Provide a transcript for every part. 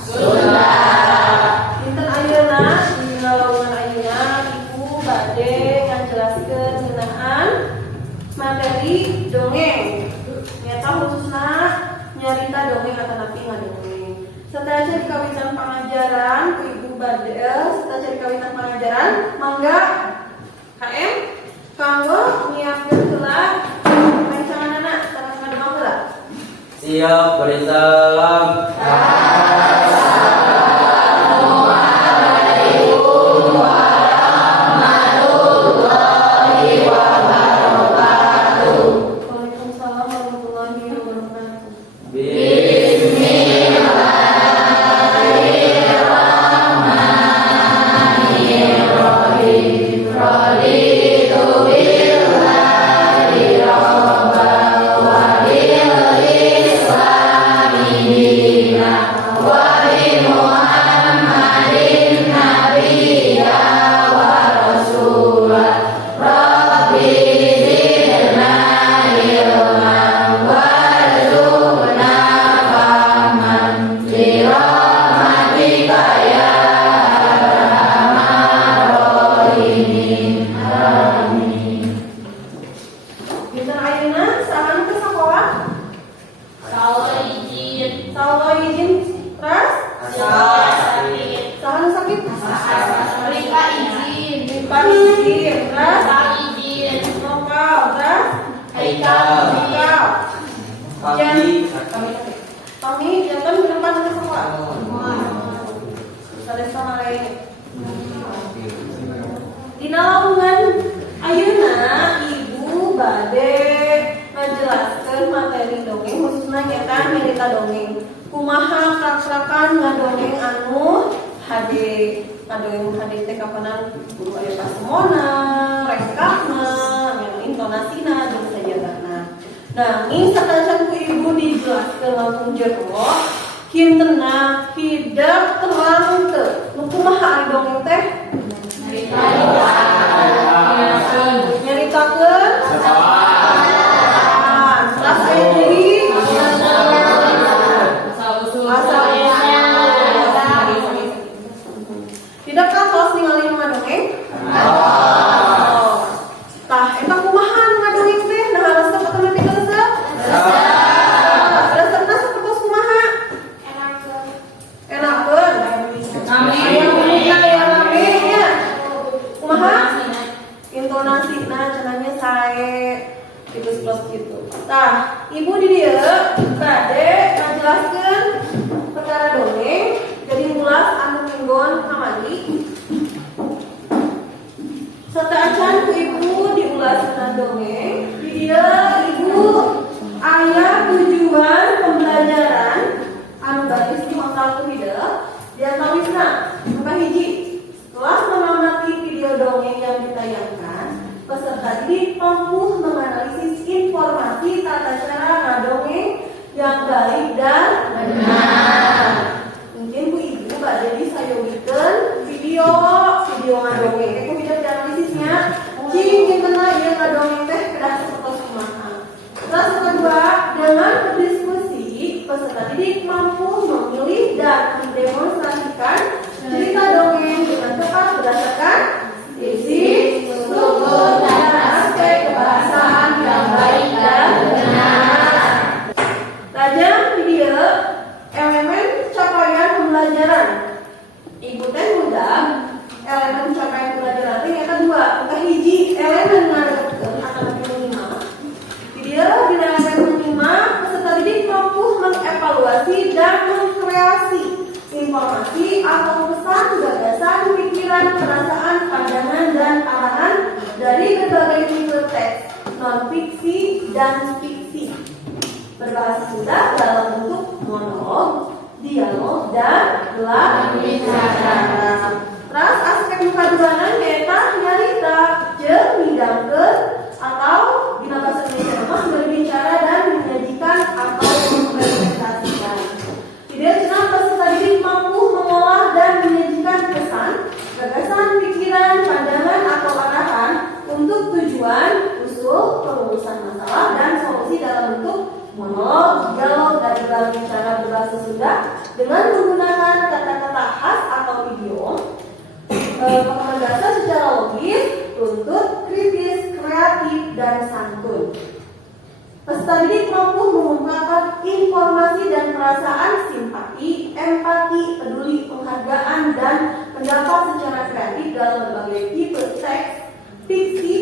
Sunda. Dinten ayeuna di lalaungan ayeuna ibu bade ngajelaskeun ngeunaan materi dongeng. Nyata khususna nyarita dongeng atau napi ngadongeng. Setelah di kawitan pengajaran ku ibu bade setelah di kawitan pengajaran mangga KM kanggo nyiapkeun heula rancanganna sareng ngadoa heula. Siap, beri salam. Waalaikumsalam warahmatullahi wabarakatuh. Dinten ayeuna sahan ke sekolah? Saula izin ras? Sahan sakit? Rika izin ras? Lokal ras? Haikal. Kami jangan ke depan ke sekolah. Sadesta lain. Dina lalaungan ayeuna ibu bade ngajelaskeun materi dongeng khususna nyata nyarita dongeng. Kumaha krak-krakan ngadongeng anu hade ngadongeng hade teh kapanan guru aya pasemona, reskakna, intonasina jeung sajagana. Nanging sakalian ku ibu dijelaskeun langsung jero hintena hideung terang teu. Nu kumaha ari dongeng teh? Nyaritakeun ras aya deui tidak kantos ningali nu ngadongeng. Tah eta kumaha nu ngadongeng teh? Nah resep atau nanti resep? Resepna sapertos kumaha? Enakeun. Aya rame nya. Kumaha? Intonasina cenanya sae gitu plus gitu. Tah, ibu di dieu bade ngajelaskeun perkara dongeng jadi ulas anu minggon kamari. Sataacan ku ibu diulaskeun dongeng, di dieu ibu aya tujuan pembelajaran anu garis di hotel ku hideung diantawisna maka hiji setelah mengamati video dongeng yang ditayangkan, peserta didik mampu menganalisis informasi tata cara ngadongeng yang baik dan benar. Mungkin ku ibu bade disayogikeun video ngadongeng ku video dianalisisnya cing hintena ieu ngadongeng teh kedah sapertos kumaha. Terus kedua, dengan berdiskusi peserta didik mampu memilih dan mendemonstrasikan cerita dongeng dengan tepat berdasarkan isi, struktur, dan aspek kebahasaan yang baik dan benar. Tajam video elemen capaian pembelajaran. Ibu teh mudah elemen capaian pembelajaran teh yang kedua, hiji elemen ngadegkeun akan lima. Video di elemen 5 peserta didik mampu mengevaluasi dan mengkreasi informasi atau pesan, gagasan, pikiran, perasaan, pandangan, dan arahan dari berbagai tipe teks, non-fiksi dan fiksi. Berbahasa Sunda dalam bentuk monolog, dialog, dan gelar bicara. Terus aspek muka duanan nyaeta nyarita jeung midangkeun atau dina bahasa Indonesia mah berbicara dan menyajikan atau mempresentasikan. Tidak cenah peserta didik mampu mengolah dan menyajikan pesan, gagasan, pikiran, pandangan atau arahan untuk tujuan, usul, perumusan masalah dan solusi dalam bentuk monolog, dialog, dan berbicara berbahasa Sunda dengan menggunakan kata-kata khas atau idiom. Pemahaman dasar secara logis, tuntut, kritis, kreatif, dan santun. Peserta didik mampu mengungkapkan informasi dan perasaan simpati, empati, peduli, penghargaan, dan pendapat secara kreatif dalam berbagai tipe teks, fiksi,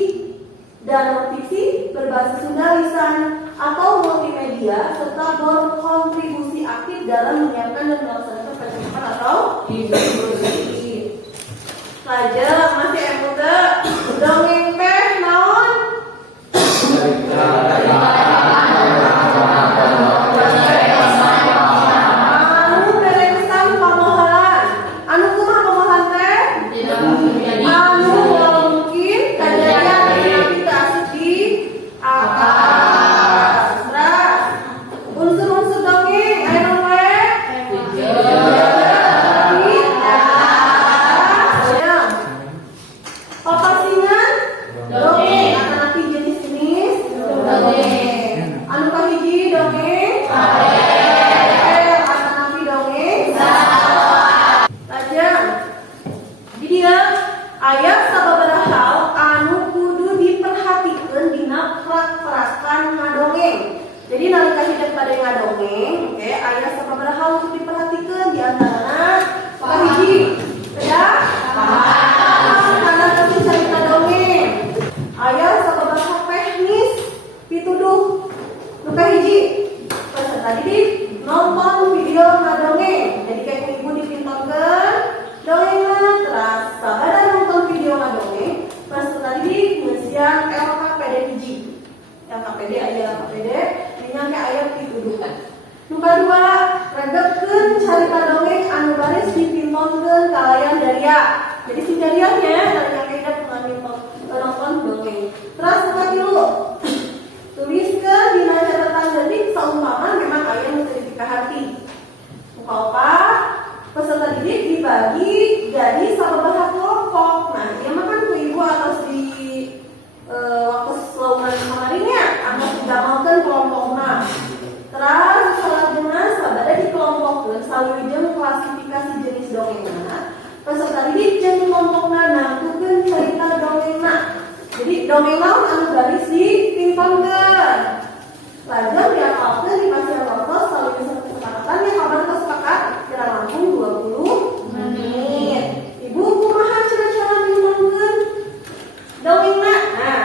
dan non-fiksi, berbasis Sunda lisan atau multimedia, serta berkontribusi aktif dalam menyiapkan dan melaksanakan percakapan atau diskusi. Pelajar masih emuda dongeng teh naon? Anu berekesan pamoholan. Anu kumaha pamoholan teh? Anu mungkin kejadian kita asik di atas. Terus unsur-unsur dongeng aya we? Papasingan dongeng akan napi jenis-jenis dongeng. Anu kahiji dongeng akan napi dongeng Lajeng di dia aya sababaraha hal anu kudu diperhatikeun dina prak-prakan ngadongeng. Jadi nalika hideung pada ngadongeng, oke, aya sababaraha hal kudu diperhatikeun di antarana kahiji cerita dongeng. Aya sababaraha teknis pituduh. Nu kahiji, peserta didik nonton video ngadongeng. Jadi kayak ibu dipintonkeun dongengna teras sabada nonton video ngadongeng, peserta didik ngeusian LKPD hiji. LKPD aya LKPD, dinyangke aya pituduh. Nu kadua, regepkeun carita dongeng anu baris dipintonkeun kalayan daria. Jadi si darianya tanya kita nonton dongeng. Terus katilu, tuliskeun dina catatan detik saumpama memang aya nu teu dikahati. Muka peserta didik dibagi jadi sababaraha kelompok. Nah, ieu mah kan ku ibu atas di waktu selaunan kamarinya atas didamelkeun kelompokna. Terus salatna sabada dikelompokkeun sawijian klasifikasi jenis dongengna. Peserta didik jeung kelompokna nangtukeun cerita dongengna. Jadi dongeng naon anu garis dipintonkeun. Lajeng diapalkeun di pasien lokal sawijian kesepakatan yang kabar kesepakat kira langkung 20 menit. Ibu kumaha cara-cara pintonkeun dongengna? Nah,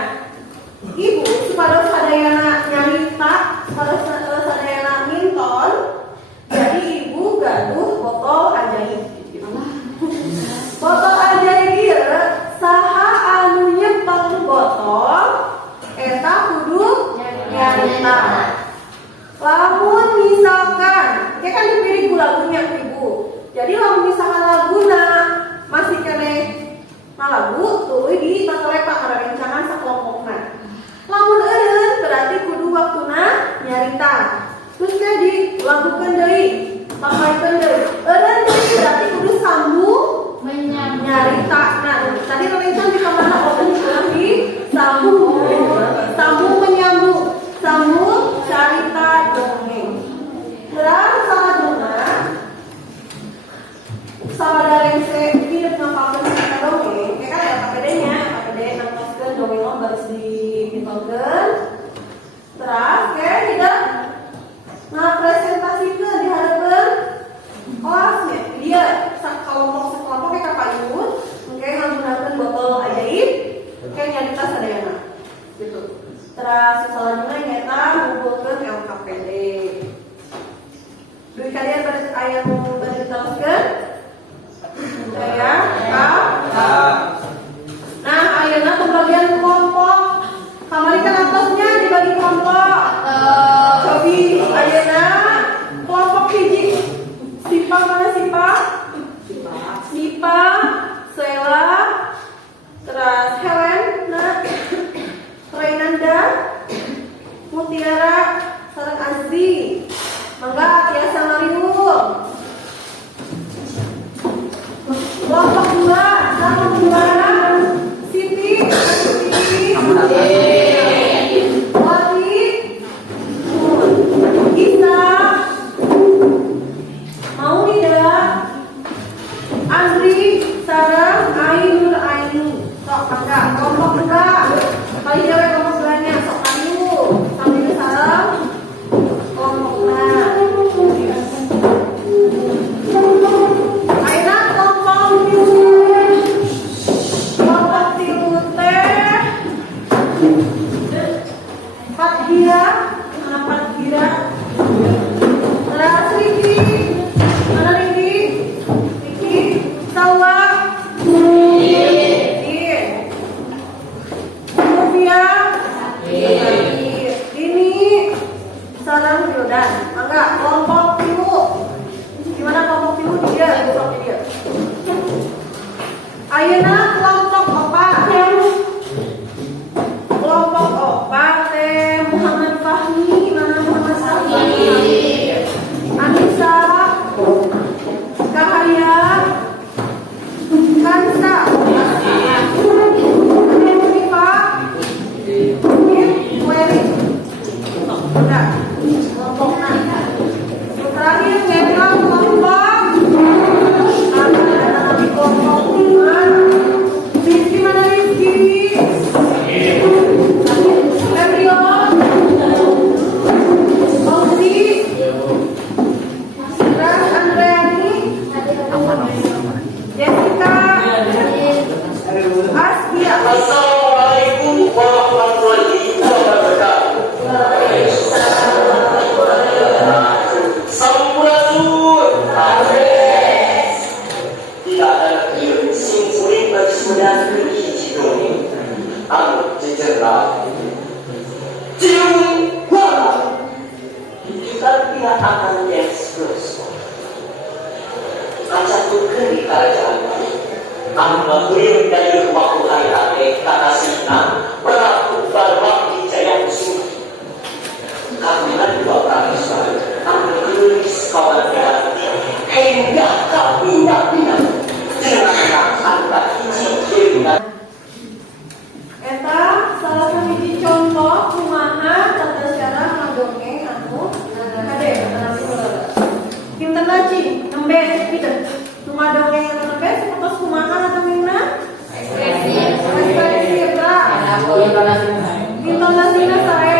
ibu supados sadayana nyarita, supados sadayana minton, jadi ibu gaduh botol ajaib. Botol ajaib ieu saha anu nyepeng botol eta kudu nyarita. Lamun misalkan, ya kan dipilih lagunya ibu. Jadi lamun misalkan laguna masih keneh lagu tuluy di tatelepa karencangan sakelompokna. Lamun eureun berarti kudu waktuna nyarita. Terus teh dilagukeun deui, papaikeun deui. Eureun deui berarti kudu sambung nyarita. Nah, tadi rencana di kamana open di sambung menyambung, sambung cerita dongeng. Terus saladuna sabada rengse pieuh ngapakeun cerita dongeng, ya kan ya KPD-nya, KPD nangtoskeun dongeng baris dipintonkeun. Terus kayak tidak ngapresentasikeun di hadapan kelasnya. Dia sekelompok kayak kapayun, kayak nggunakeun botol ajaib, kayak nyarita sadayana. Gitu. Terus saladuna nyata ngumpulkeun LKPD. Duit kalian aya nu bari diteruskeun? Ya, nah, ayeuna pembagian kelompok. Kamari kan atasnya dibagi kelompok. Cobi ayeuna kelompok hiji. Sipa mana Sipa? Sipa, Sela, terus Helen, Rainanda, Mutiara, sareng Azri. Mangga tiasa ngariung. Kelompok 2 sama gimana? Siti, Wati, Isa, mau Askia. Assalamualaikum warahmatullahi wabarakatuh. Sampurasun. Tidak ada lagi simpuling bagi sebenarnya hiji doni. Anu jejerlah. Cium warna. Kita tidak akan eksklusif. Aja tuh kiri kerajaan. Anu mengulir dari waktu hari kata Sina berlaku barwak di Jaya Musuh. Karena dua pramusa anu gelis kawan berarti hingga kau pindah-pindah dengan anu hiji dengan Eta salah satu contoh kumaha tata cara ngandongeng anu hade Kinten lagi nembe pinten cuma dongeng anu nembe seperti kumaha ngandongengna ekspresif da intonasinya sae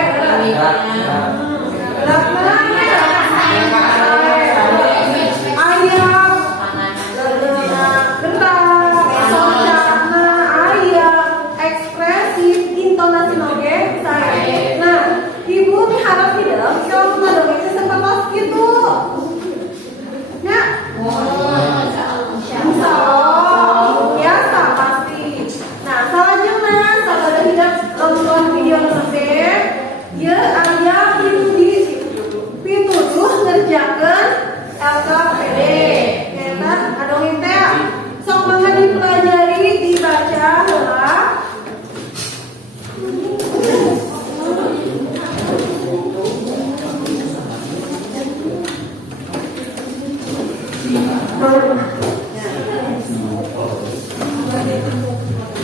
ngerjakan LKPD eta adongeng teh sok mangga dipelajari dibaca heula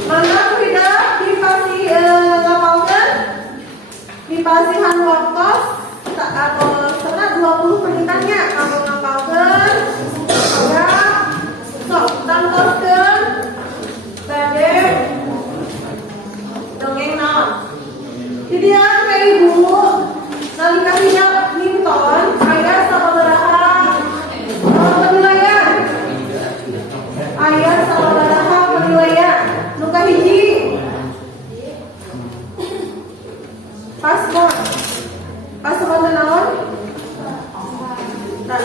mangga tidak dipasi ngapalkeun dipasihan waktos atau setengah 20 menitannya kamu ngapalkeun ya sok tangtoskeun bade dongeng naon jadi ya kayak ibu nalika hidup Newton aya sababaraha penilaian aya sababaraha penilaian nu kahiji paspor paspor naon? Nah,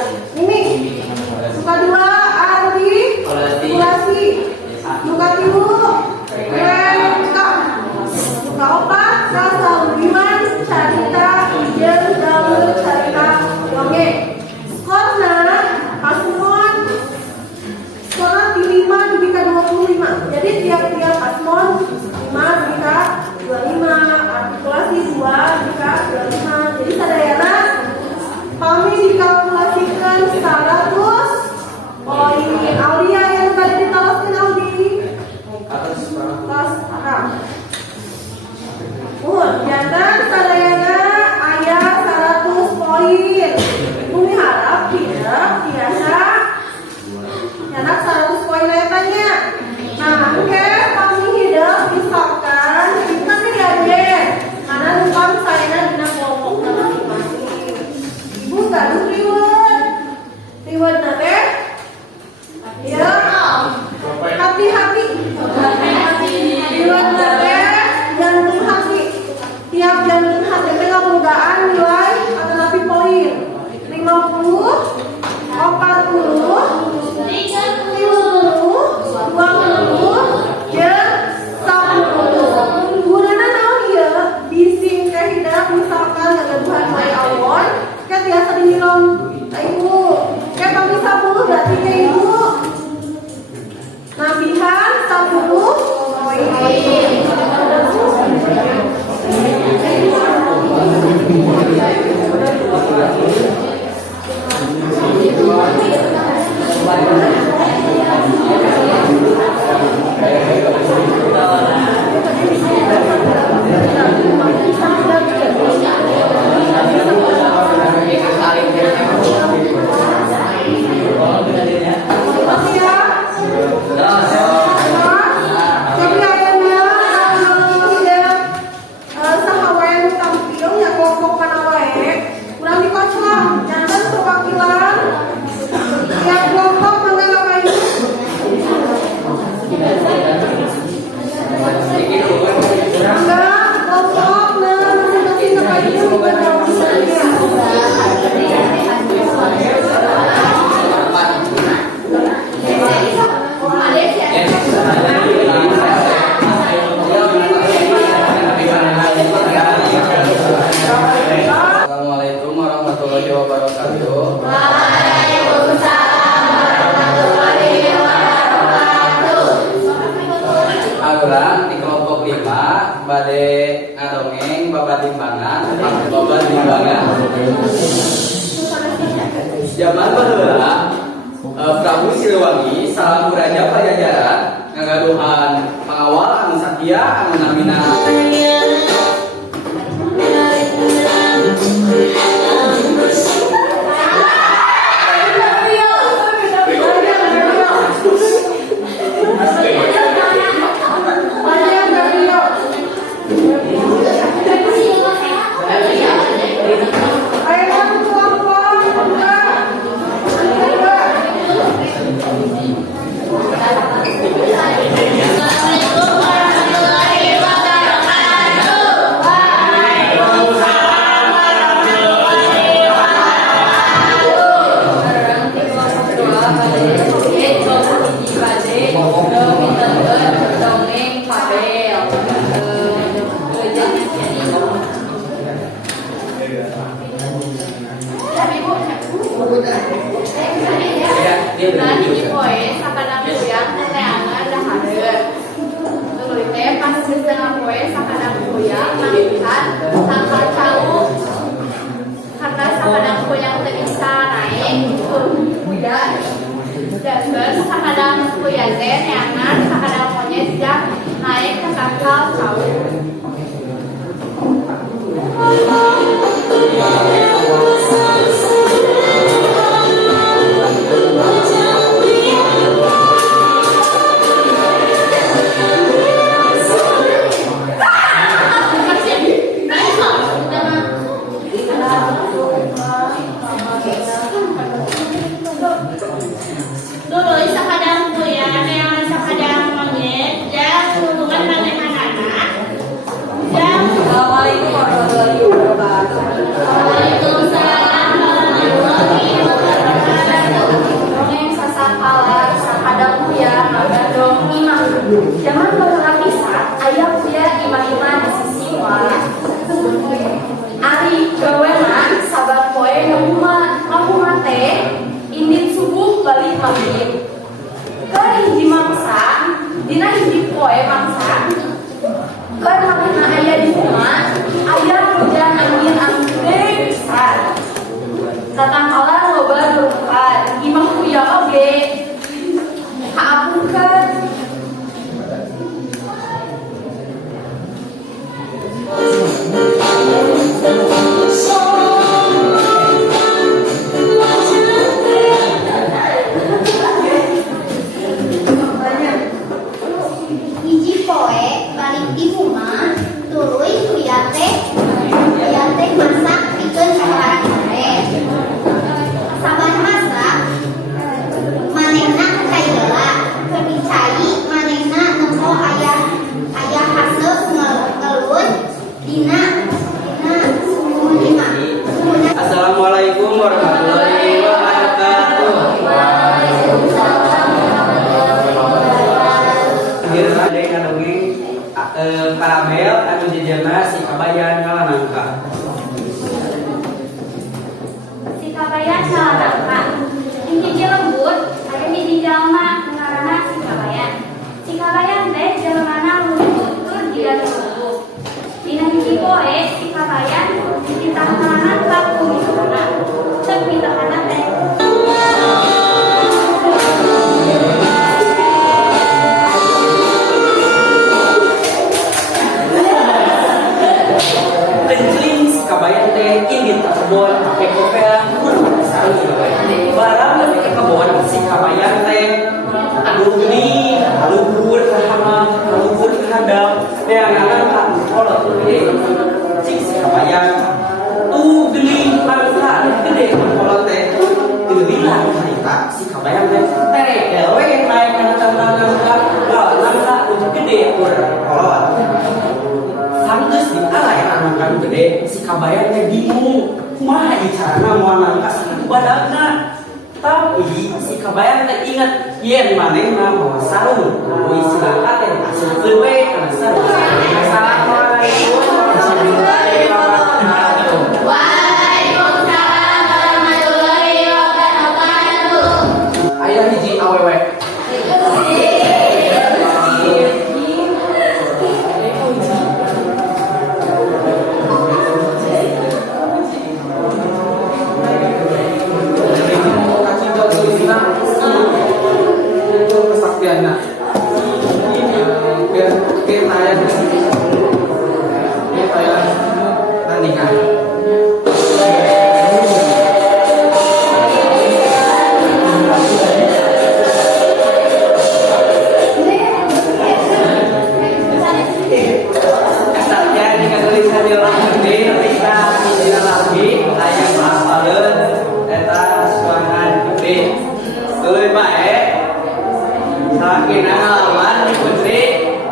limbangan, loba limbangan. Zaman baheula Prabu Siliwangi salaku raja Pajajaran ngagaduhan pangawal anu sakia anu namina Nah, hiji poe sakadang kuyang teteangan dah hadir. Tuluy teh pas setengah poe sakadang kuyang malihat tangkal cau. Karena sakadang kuyang teu bisa naik kuda. Dan sakadang kuyang teh neangan sakadang monyet jak naik ke tangkal cau. Dulu sakadang kuyang yang sakadang monyet dan hubungan anak-anak. Assalamualaikum warahmatullahi wabarakatuh. Waalaikumsalam warahmatullahi wabarakatuh. Dongeng sasakala sakadang kuyang dong imah. Zaman baheula pisan aya kuya imah-imah di sisi muara. Ari gawena sabab poe ngomong teh indit subuh balik maghrib. Keur hiji mangsa dina hiji poe mangsa keur hakuna aya di rumah aya hujan angin anu gede pisan. Tatangkalan loba berbukaan imah kuya oge kaapunkeun. Hiji poe balik di rumah tuluy kuyang teh masak pikeun sabarang sare. Saban masak manehna cai heula keur dicai manehna nempo aya haseuk ngelut dina suhu lima. Assalamualaikum warahmatullahi wabarakatuh. Akhirna deui ngadongeng parabel anu jejeunna si kabayan ngalanangka. Si kabayan salanangka hiji lembut aya hiji jalma ngaranna si kabayan. Si kabayan teh jelmana lembut tur dia lembut. Dina hiji poe si kabayan ditahanan ka kumisana. Ceuk ditahanan teh Kencling si kabayan teh indit ka kebon pake kopean sarung barang leuwih ka kebon si kabayan teh aduh geuning aluhur ka hamam aluhur ka handap neangan ka kolot gede cik si kabayan tuh geuning bangsa gede kolot teh geulilang harita si kabayan teh ewe naik kana tangga-tangga nangka udah gede kolot Samtus di alay anak gede si kabayan teh bingung kumaha ieu carana moal nangka sakitu badagna. Tapi si kabayan teh inget yen manehna mawa sarung oi silangka teh asup leuwe kana sarung. Assalamualaikum warahmatullahi wabarakatuh. Waalaikumsalam warahmatullahi wabarakatuh. Aya hiji awewe Tuluy bae. Salakina ngalawan di putri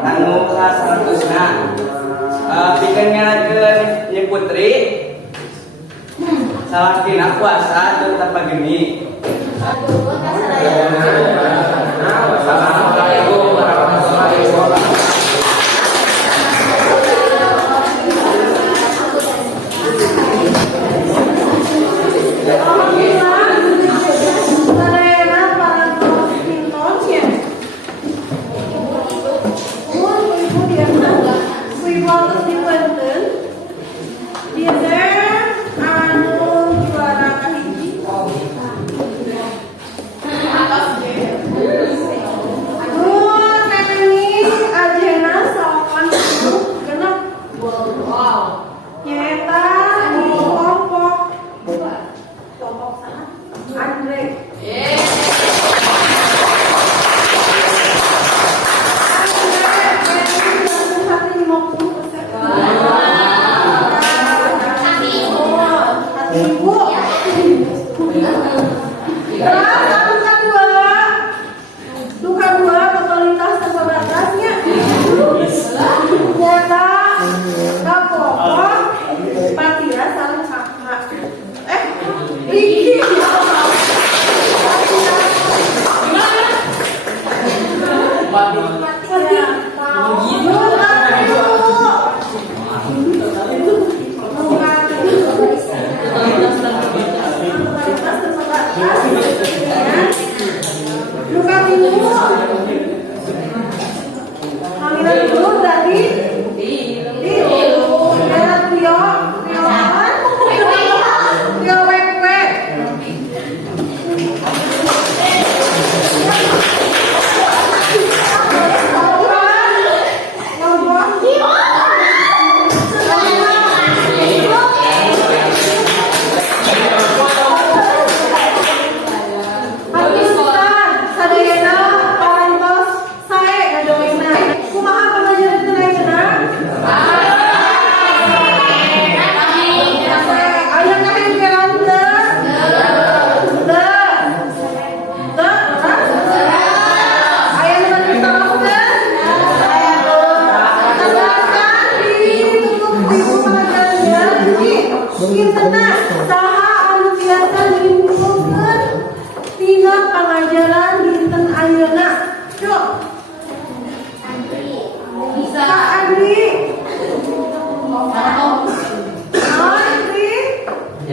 anu kasatusna. Pikeun ngarakeun di putri. Salakina puasa teu tapageni. Assalamualaikum warahmatullahi wabarakatuh.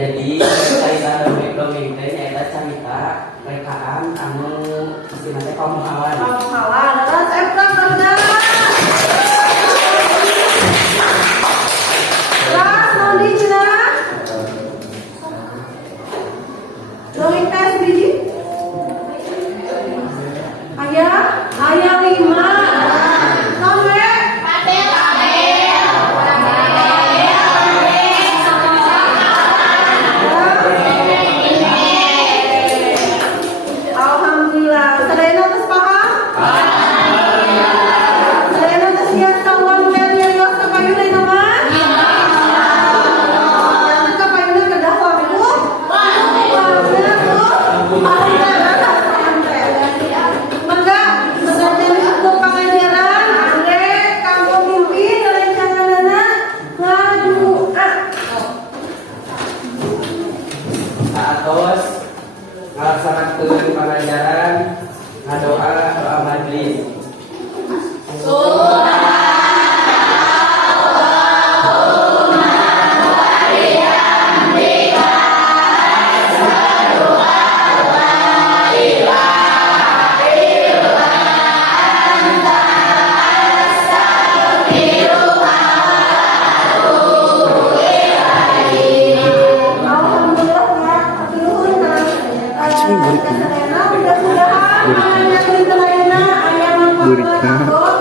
Jadi cerita dongeng teh nyaeta carita rekaan anu istilahna kaum hawan. Kaum hawan, terus efrak mana? Kelas mau dicina? Dongeng tes biji? Ayah 5. Sampai Atos ngalaksanakeun pengajaran ngadoa doa majlis. Mudah-mudahan ayah yang